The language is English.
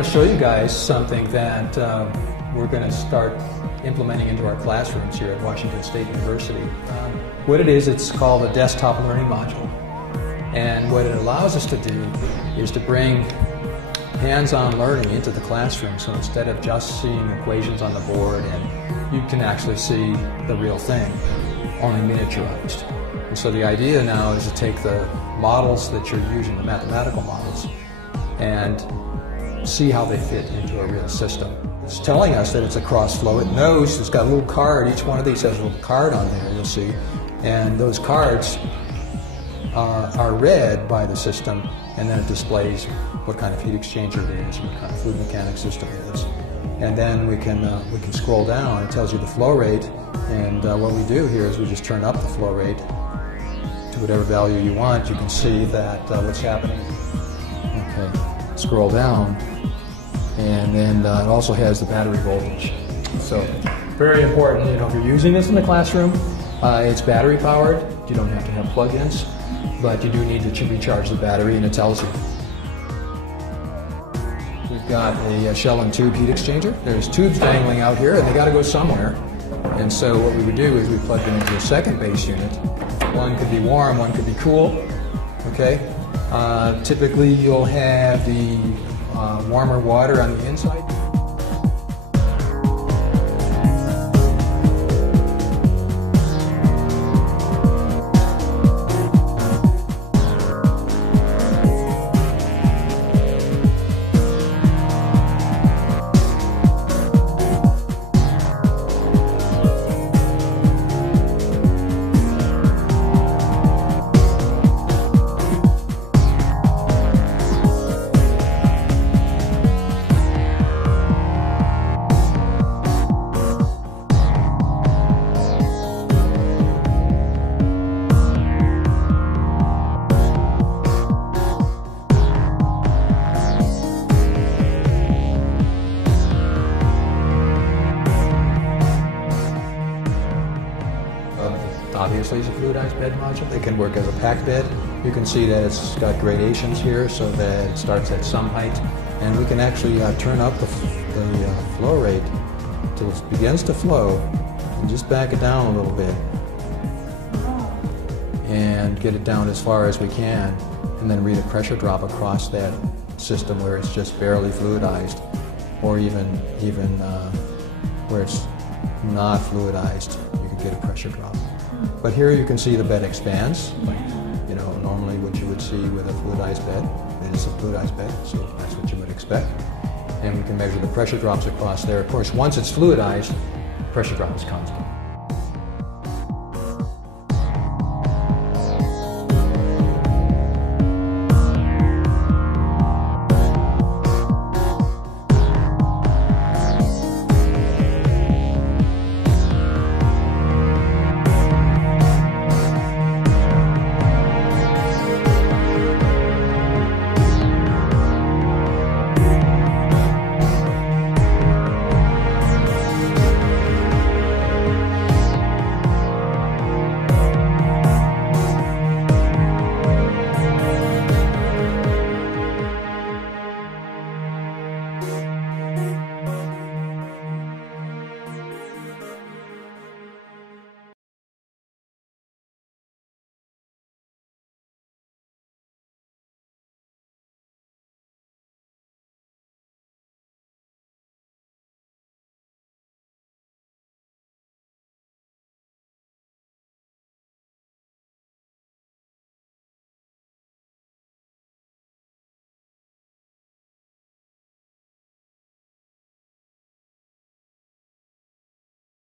want to show you guys something that we're going to start implementing into our classrooms here at Washington State University. What it is, it's called a desktop learning module. And what it allows us to do is to bring hands-on learning into the classroom. So instead of just seeing equations on the board, and you can actually see the real thing, only miniaturized. And so the idea now is to take the models that you're using, the mathematical models, and see how they fit into a real system. It's telling us that it's a cross flow. It knows it's got a little card. Each one of these has a little card on there, you'll see. And those cards are read by the system, and then it displays what kind of heat exchanger it is, what kind of fluid mechanics system it is. And then we can scroll down. It tells you the flow rate, and what we do here is we just turn up the flow rate to whatever value you want. You can see that what's happening. Okay, scroll down, and then it also has the battery voltage. So very important, if you're using this in the classroom, it's battery powered. You don't have to have plug-ins, but you do need to recharge the battery, and it tells you. We've got a shell and tube heat exchanger. There's tubes dangling out here, and they got to go somewhere. And so what we would do is we plug them into a second base unit. One could be warm, one could be cool. Okay. Typically, you'll have the warmer water on the inside. Obviously, it's a fluidized bed module. It can work as a packed bed. You can see that it's got gradations here so that it starts at some height. And we can actually turn up the flow rate till it begins to flow and just back it down a little bit and get it down as far as we can, and then read a pressure drop across that system where it's just barely fluidized, or even where it's not fluidized, you can get a pressure drop. But here you can see the bed expands, like normally what you would see with a fluidized bed. It is a fluidized bed, so that's what you would expect. And we can measure the pressure drops across there. Of course, once it's fluidized, pressure drop is constant.